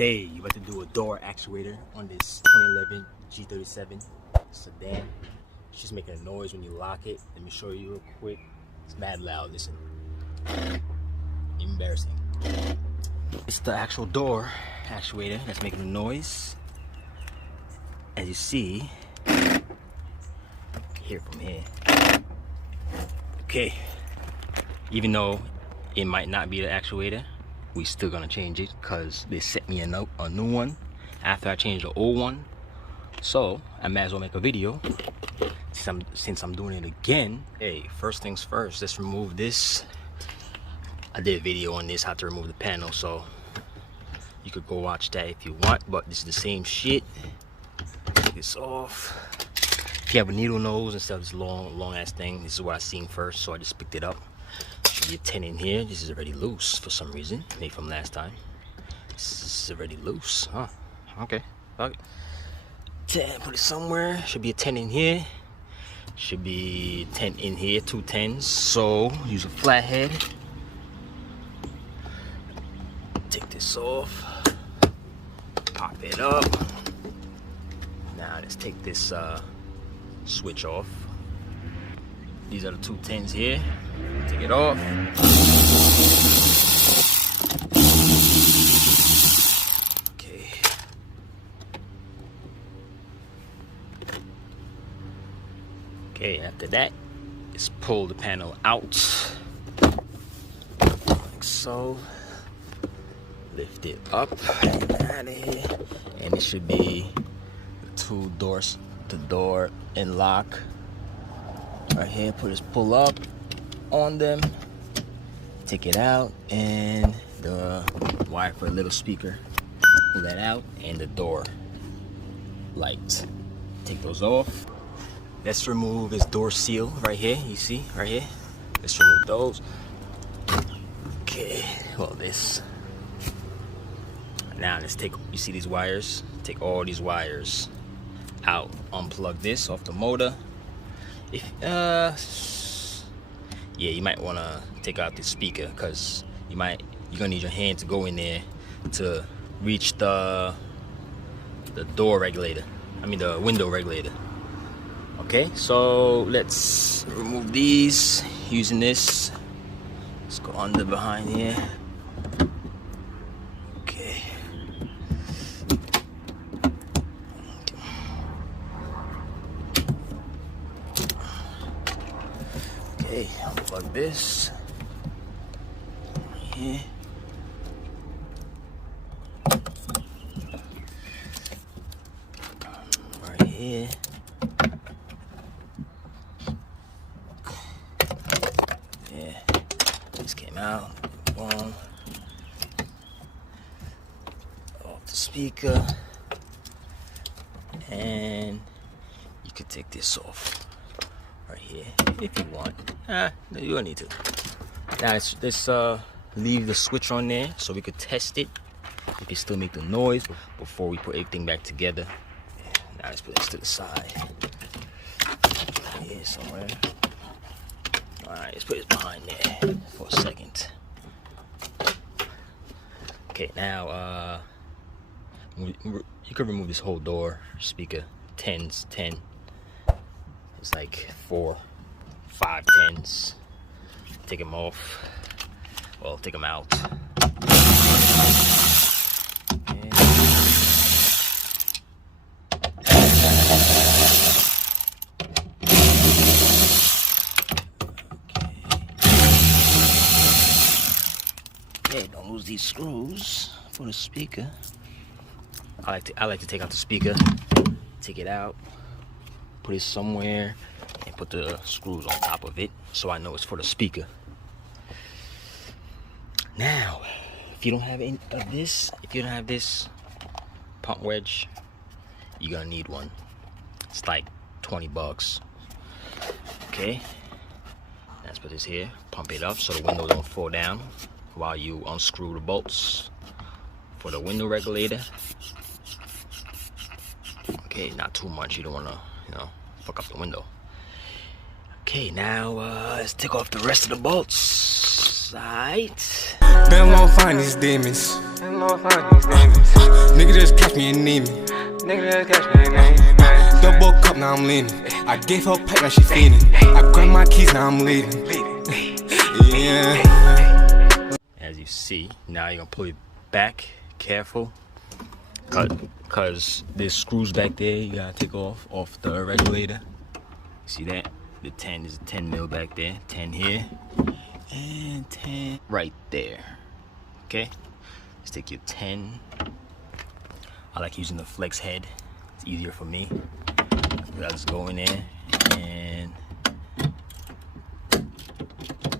Today, you're about to do a door actuator on this 2011 G37 sedan. It's just making a noise when you lock it. Let me show you real quick. It's mad loud, listen. Embarrassing. It's the actual door actuator that's making a noise. As you see, hear it from here. Okay, even though it might not be the actuator, we still gonna change it because they sent me a new one after I changed the old one. So I might as well make a video since I'm doing it again. Hey, first things first, let's remove this. I did a video on this, how to remove the panel, so you could go watch that if you want, but this is the same shit. Take this off. If you have a needle nose instead of this long ass thing, this is what I seen first, so I just picked it up. Should be a 10 in here. This is already loose for some reason, maybe from last time. This is already loose, huh? Okay, fuck it. 10, put it somewhere. Should be a 10 in here. Should be 10 in here, 2 10s. So use a flathead. Take this off. Pop it up. Now let's take this switch off. These are the 2 10s here. Take it off. Okay. Okay, after that, just pull the panel out. Like so. Lift it up and out of here. And it should be the 2 doors, the door and lock. Right here, pull up on them, take it out, and the wire for a little speaker, pull that out, and the door light, take those off. Let's remove this door seal right here, you see right here. Let's remove those. Okay, well, this now let's take, you see these wires, take all these wires out, unplug this off the motor. If yeah, you might want to take out the speaker because you're gonna need your hand to go in there to reach the door regulator, I mean the window regulator. Okay, so let's remove these using this. Let's go under behind here. Okay. Okay, unplug this. Right here. Right here. Yeah, this came out. Boom. Off the speaker. And you could take this off right here if you want. No, you don't need to. Now let's leave the switch on there so we could test it if it still make the noise before we put everything back together. Now let's put this to the side. Here somewhere. Alright, let's put this behind there for a second. Okay, now you can remove this whole door speaker. 10. It's like 4, 5 10s. Take them off. Well, take them out. Okay, don't lose these screws for the speaker. I like to take out the speaker, take it out, put it somewhere, and put the screws on top of it so I know it's for the speaker. Now, if you don't have any of this, pump wedge, you're gonna need one. It's like 20 bucks. Okay, let's put this here, pump it up so the window don't fall down while you unscrew the bolts for the window regulator. Okay, not too much, you don't want to, fuck up the window. Okay, now let's take off the rest of the bolts. Right. Been long find these demons. Nigga just catch me and need me. Double cup, now I'm leaning. I gave her pipe, now she fiending. I grabbed my keys, now I'm leaving. Yeah. As you see, now you're gonna pull it back, careful. Cause there's screws back there you gotta take off the regulator. See that? The 10 is 10 mil back there. 10 here. And 10 right there. Okay? Let's take your 10. I like using the flex head. It's easier for me. I'll just go in there and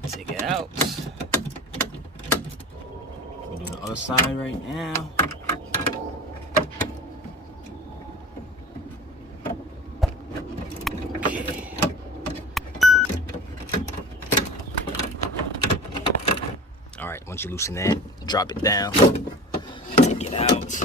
take it out. We'll do the other side right now. Okay. All right, once you loosen that, drop it down, take it out.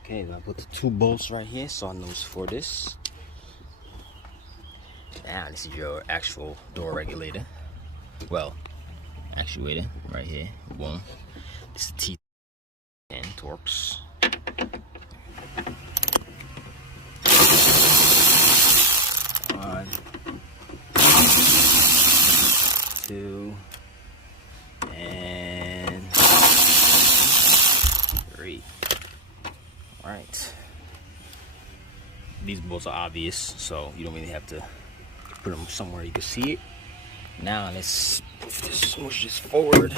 Okay, I put the 2 bolts right here, so I know it's for this. Now this is your actual door regulator. Well, actuator right here. Boom. This is T10 Torx. 1, 2, and 3. All right. These bolts are obvious, so you don't really have to put them somewhere you can see it. Now let's push this forward,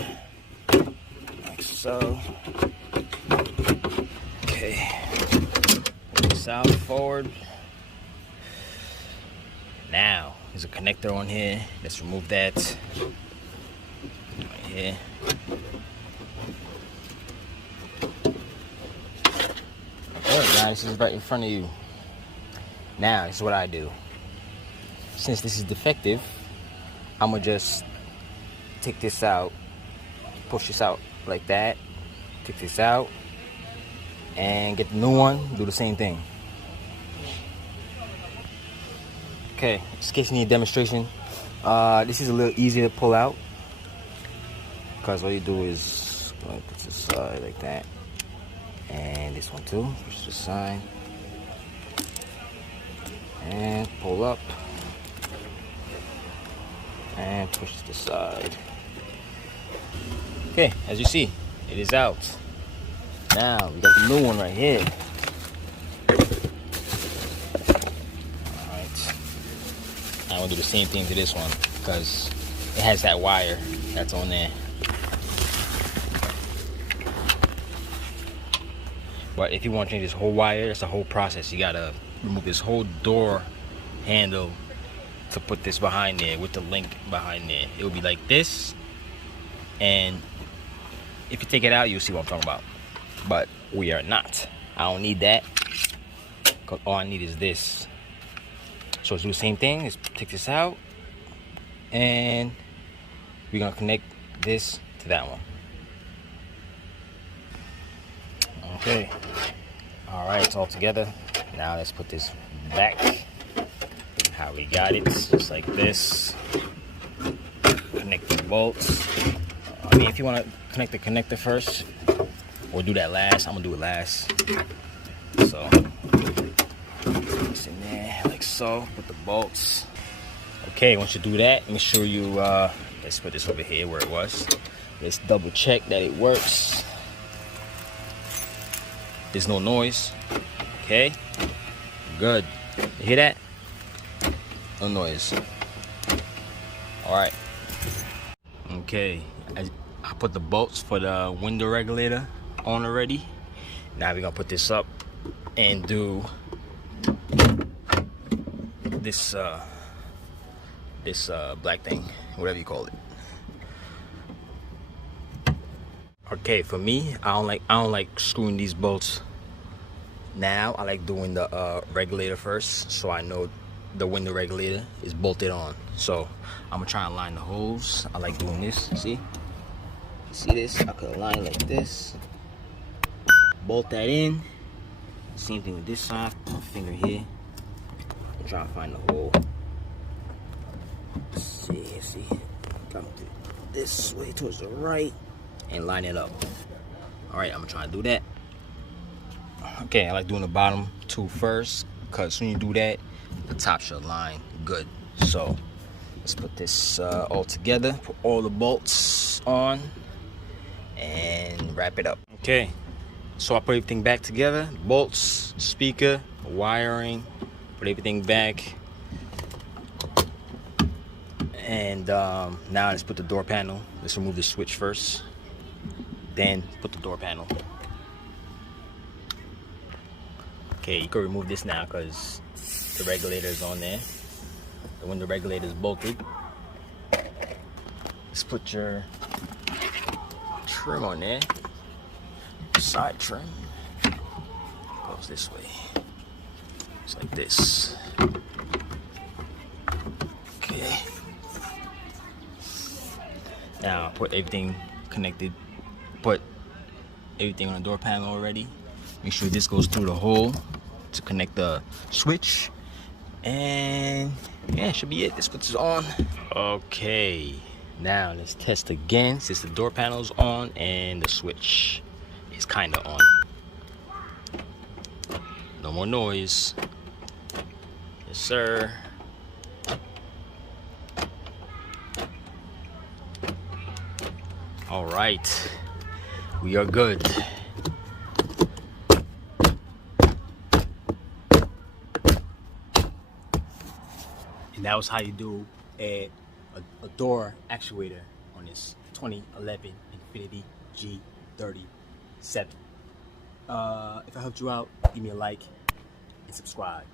like so. Okay, pull this out forward. Now there's a connector on here. Let's remove that. Right here. Alright guys, this is right in front of you. Now, this is what I do. Since this is defective, I'm gonna just take this out, push this out like that, take this out, and get the new one, do the same thing. Okay, just in case you need a demonstration, this is a little easier to pull out, because all you do is put this aside like that, and this one too, push this aside, and pull up, and push this aside. Okay, as you see, it is out. Now we got the new one right here. Alright, I'm gonna do the same thing to this one because it has that wire that's on there. But if you want to change this whole wire, it's a whole process. You gotta remove this whole door handle to put this behind there with the link behind there. It will be like this, and if you take it out, you'll see what I'm talking about. But we are not. I don't need that, because all I need is this. So let's do the same thing. Let's take this out, and we're gonna connect this to that one. Okay. All right, it's all together. Now let's put this back how we got it, just like this. Connect the bolts. I mean, if you want to connect the connector first, or do that last, I'm gonna do it last. So put this in there like so. Put the bolts. Okay, once you do that, make sure you let's put this over here where it was. Let's double check that it works. There's no noise. Okay, good. You hear that? No noise. All right. Okay, I put the bolts for the window regulator on already. Now we're gonna put this up and do this black thing, whatever you call it. Okay, for me, I don't like screwing these bolts now. I like doing the regulator first, so I know the window regulator is bolted on. So I'm gonna try and line the holes. I like doing this. See? You see this? I could align like this. Bolt that in. Same thing with this side. Put my finger here. I'm trying to find the hole. See. Come this way towards the right and line it up. Alright, I'm gonna try to do that. Okay, I like doing the bottom two first, because when you do that, the top should line good. So let's put this all together, put all the bolts on, and wrap it up. Okay, so I put everything back together, bolts, speaker, wiring, put everything back. And now let's put the door panel. Let's remove the switch first, then put the door panel. Okay, you can remove this now because the regulator is on there. The window regulator is bolted. Let's put your trim on there. Side trim goes this way. It's like this. Okay. Now put everything connected. Put everything on the door panel already. Make sure this goes through the hole to connect the switch. And yeah, should be it. This puts it on. Okay, now let's test again since the door panel's on and the switch is kind of on. No more noise. Yes, sir. All right, we are good. And that was how you do a door actuator on this 2011 Infiniti G37. If I helped you out, give me a like and subscribe.